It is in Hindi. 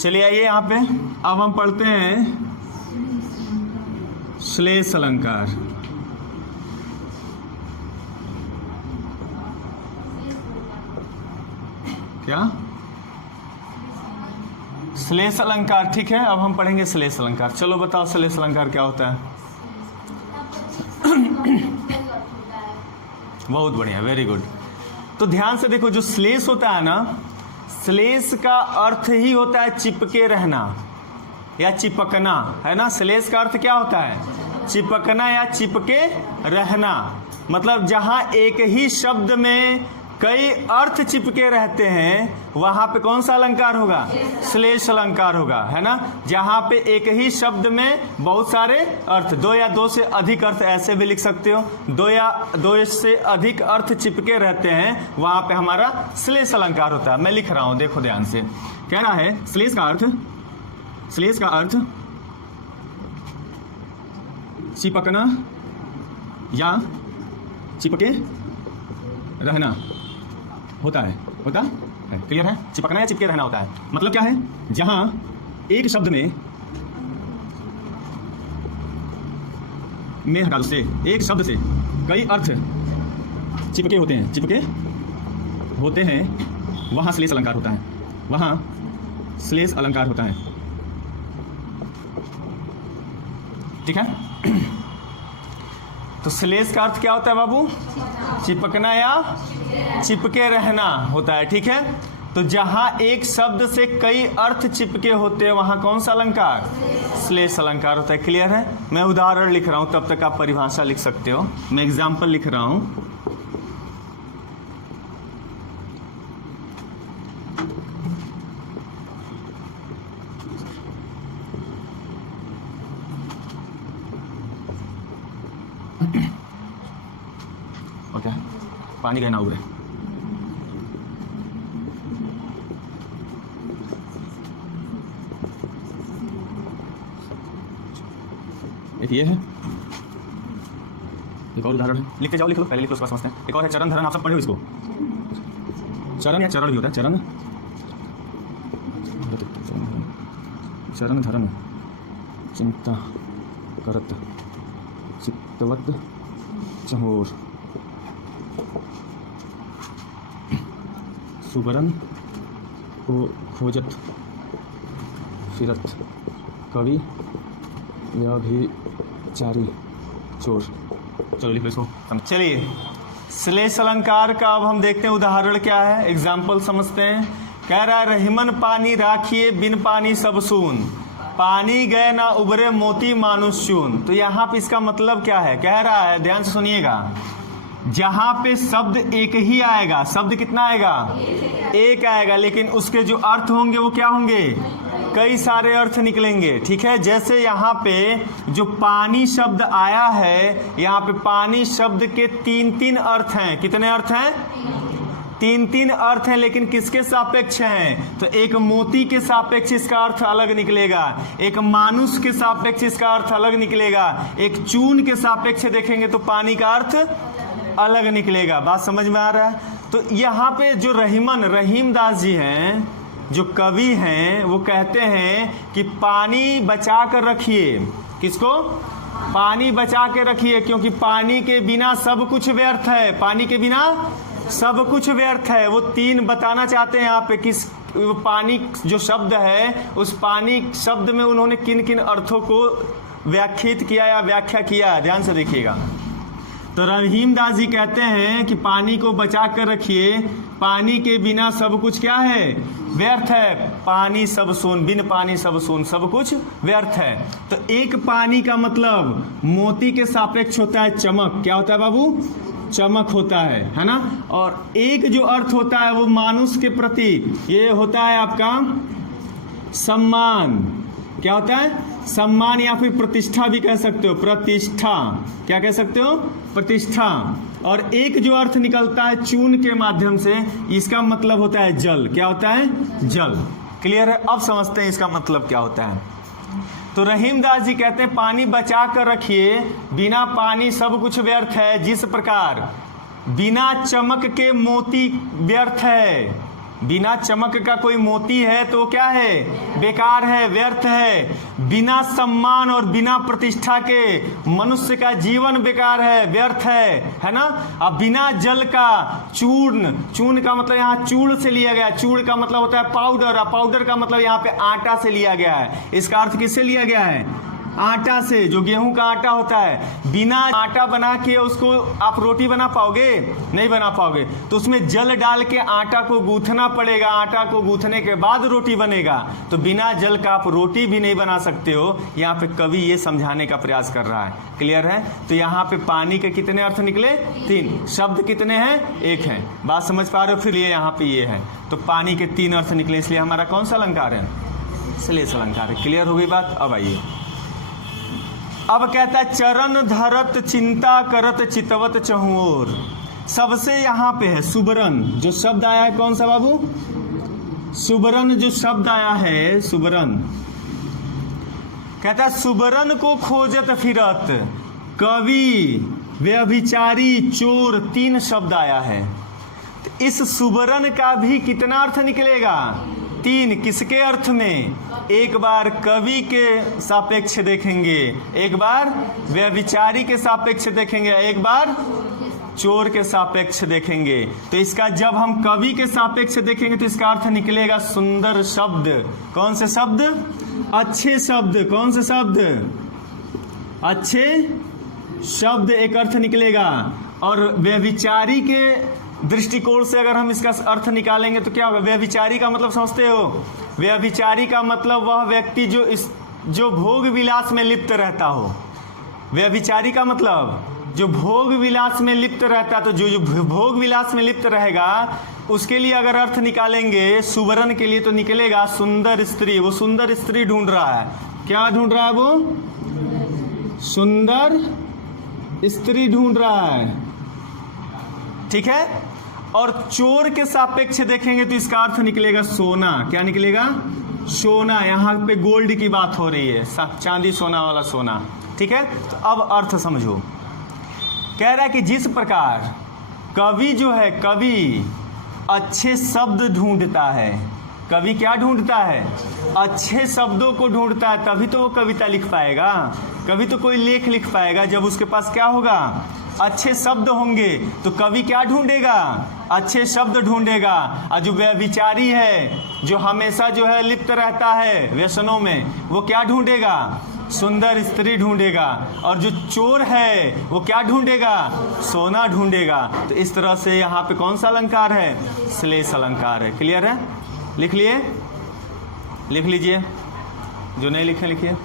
चलिए आइए यहाँ पे अब हम पढ़ते हैं श्लेष अलंकार। क्या श्लेष अलंकार? ठीक है, अब हम पढ़ेंगे श्लेष अलंकार। चलो बताओ श्लेष अलंकार क्या होता है। बहुत बढ़िया, वेरी गुड। तो ध्यान से देखो, जो श्लेष होता है ना, श्लेष का अर्थ ही होता है चिपके रहना या चिपकना, है ना। श्लेष का अर्थ क्या होता है? चिपकना या चिपके रहना। मतलब जहां एक ही शब्द में कई अर्थ चिपके रहते हैं वहां पे कौन सा अलंकार होगा? श्लेष अलंकार होगा, है ना। जहां पे एक ही शब्द में बहुत सारे अर्थ, दो या दो से अधिक अर्थ, ऐसे भी लिख सकते हो, दो या दो से अधिक अर्थ चिपके रहते हैं, वहां पे हमारा श्लेष अलंकार होता है। मैं लिख रहा हूं, देखो ध्यान से। कह रहा है श्लेष का अर्थ, श्लेष का अर्थ चिपकना या चिपके रहना होता है। होता है, क्लियर है? चिपकना या चिपके रहना होता है। मतलब क्या है? जहां एक शब्द में हटा दो से, एक शब्द से कई अर्थ चिपके होते हैं, चिपके होते हैं, वहां श्लेष अलंकार होता है, वहां श्लेष अलंकार होता है। ठीक है। तो श्लेष का अर्थ क्या होता है बाबू? चिपकना या चिपके रहना होता है। ठीक है। तो जहां एक शब्द से कई अर्थ चिपके होते हैं वहां कौन सा अलंकार? श्लेष अलंकार होता है। क्लियर है? मैं उदाहरण लिख रहा हूं, तब तक आप परिभाषा लिख सकते हो। मैं एग्जाम्पल लिख रहा हूं। ओके, पानी कहना उगरे। एक ये है, एक और उदाहरण है। लिखते जाओ, लिख लो, पहले लिख लो, उसके बाद समझते हैं। एक और है चरण धरण, आप सब पढ़े हो इसको। चरण या चरण भी होता है, चरण चरण धरण, चिंता करत चित्तवत चहोर, सुबरन को खोजत फिरत, कवि व्यभिचारी चोर। चलो लिख लो इसको। चलिए, श्लेष अलंकार का अब हम देखते हैं उदाहरण क्या है, एग्जाम्पल समझते हैं। कह रहा है रहीमन पानी राखिए बिन पानी सब सून, पानी गए ना उबरे मोती मानुष चून। तो यहाँ पे इसका मतलब क्या है? कह रहा है, ध्यान से सुनिएगा, जहां पे शब्द एक ही आएगा, शब्द कितना आएगा? एक आएगा, लेकिन उसके जो अर्थ होंगे वो क्या होंगे? कई सारे अर्थ निकलेंगे। ठीक है। जैसे यहाँ पे जो पानी शब्द आया है, यहाँ पे पानी शब्द के तीन तीन अर्थ हैं। कितने अर्थ हैं? तीन तीन अर्थ हैं, लेकिन किसके सापेक्ष हैं? तो एक मोती के सापेक्ष इसका अर्थ अलग निकलेगा, एक मानुष के सापेक्ष इसका अर्थ अलग निकलेगा, एक चून के सापेक्ष देखेंगे तो पानी का अर्थ अलग निकलेगा। बात समझ में आ रहा है? तो यहाँ पे जो रहीम दास जी हैं, जो कवि हैं, वो कहते हैं कि पानी बचा कर रखिए। किसको? पानी बचा के रखिए, क्योंकि पानी के बिना सब कुछ व्यर्थ है। पानी के बिना सब कुछ व्यर्थ है। वो तीन बताना चाहते हैं यहाँ पे, किस पानी जो शब्द है, उस पानी शब्द में उन्होंने किन किन अर्थों को व्याख्यात किया या व्याख्या किया। ध्यान से देखिएगा। तो रहीम दास जी कहते हैं कि पानी को बचा कर रखिए, पानी के बिना सब कुछ क्या है? व्यर्थ है। पानी सब सून, बिन पानी सब सून, सब कुछ व्यर्थ है। तो एक पानी का मतलब मोती के सापेक्ष होता है चमक। क्या होता है बाबू? चमक होता है ना। और एक जो अर्थ होता है वो मानुष के प्रति ये होता है आपका सम्मान। क्या होता है? सम्मान, या फिर प्रतिष्ठा भी कह सकते हो। प्रतिष्ठा, क्या कह सकते हो? प्रतिष्ठा। और एक जो अर्थ निकलता है चून के माध्यम से, इसका मतलब होता है जल। क्या होता है? जल। क्लियर है? अब समझते हैं इसका मतलब क्या होता है। तो रहीम दास जी कहते हैं पानी बचा कर रखिए, बिना पानी सब कुछ व्यर्थ है। जिस प्रकार बिना चमक के मोती व्यर्थ है, बिना चमक का कोई मोती है तो क्या है, बेकार है, व्यर्थ है। बिना सम्मान और बिना प्रतिष्ठा के मनुष्य का जीवन बेकार है, व्यर्थ है ना। अब बिना जल का चूर्ण, चूर्ण का मतलब यहाँ चूड़ से लिया गया, चूड़ का मतलब होता है पाउडर, और पाउडर का मतलब यहाँ पे आटा से लिया गया है। इसका अर्थ किससे लिया गया है, आटा से, जो गेहूं का आटा होता है। बिना आटा बना के उसको आप रोटी बना पाओगे, नहीं बना पाओगे। तो उसमें जल डाल के आटा को गूंथना पड़ेगा, आटा को गूंथने के बाद रोटी बनेगा। तो बिना जल का आप रोटी भी नहीं बना सकते हो। यहाँ पे कवि ये समझाने का प्रयास कर रहा है। क्लियर है। तो यहाँ पे पानी के कितने अर्थ निकले, 3। शब्द कितने हैं, 1 है। बात समझ पा रहे हो। फिर ये यहाँ पे ये है, तो पानी के 3 अर्थ निकले, इसलिए हमारा कौन सा अलंकार है, श्लेष अलंकार है। क्लियर हो गई बात। अब आइए, अब कहता है चरण धरत चिंता करत चितवत चहुओर। सबसे यहाँ पे है सुबरन, जो शब्द आया है कौन सा बाबू, सुबरन जो शब्द आया है, सुबरन। कहता है सुबरन को खोजत फिरत, कवि, व्यभिचारी, चोर, 3 शब्द आया है। तो इस सुबरन का भी कितना अर्थ निकलेगा, 3। किसके अर्थ में, एक बार कवि के सापेक्ष देखेंगे, एक बार व्यभिचारी के सापेक्ष देखेंगे, एक बार चोर के सापेक्ष देखेंगे। तो इसका जब हम कवि के सापेक्ष देखेंगे तो इसका अर्थ निकलेगा सुंदर शब्द। कौन से शब्द, अच्छे शब्द। कौन से शब्द, अच्छे शब्द एक अर्थ निकलेगा। और व्यभिचारी के दृष्टिकोण से अगर हम इसका अर्थ निकालेंगे तो क्या होगा, व्यभिचारी का मतलब समझते हो, व्यभिचारी का मतलब वह व्यक्ति जो भोग विलास में लिप्त रहता हो। व्यभिचारी का मतलब जो भोग विलास में लिप्त रहता, तो जो भोग विलास में लिप्त रहेगा उसके लिए अगर अर्थ निकालेंगे सुवर्ण के लिए तो निकलेगा सुंदर स्त्री। वो सुंदर स्त्री ढूंढ रहा है, क्या ढूंढ रहा है, वो सुंदर स्त्री ढूंढ रहा है। ठीक है। और चोर के सापेक्ष देखेंगे तो इसका अर्थ निकलेगा सोना। क्या निकलेगा, सोना। यहाँ पे गोल्ड की बात हो रही है, चांदी सोना वाला सोना। ठीक है। तो अब अर्थ समझो। कह रहा है कि जिस प्रकार कवि जो है, कवि अच्छे शब्द ढूंढता है। कवि क्या ढूंढता है, अच्छे शब्दों को ढूंढता है, तभी तो वो कविता लिख पाएगा, कभी तो कोई लेख लिख पाएगा जब उसके पास क्या होगा, अच्छे शब्द होंगे। तो कवि क्या ढूंढेगा, अच्छे शब्द ढूंढेगा। और जो व्यभिचारी है, जो हमेशा जो है लिप्त रहता है व्यसनों में, वो क्या ढूंढेगा, सुंदर स्त्री ढूंढेगा। और जो चोर है वो क्या ढूंढेगा, सोना ढूंढेगा। तो इस तरह से यहाँ पे कौन सा अलंकार है, श्लेष अलंकार है। क्लियर है। लिख लिए, लिख लीजिए, जो नहीं लिखे लिखिए।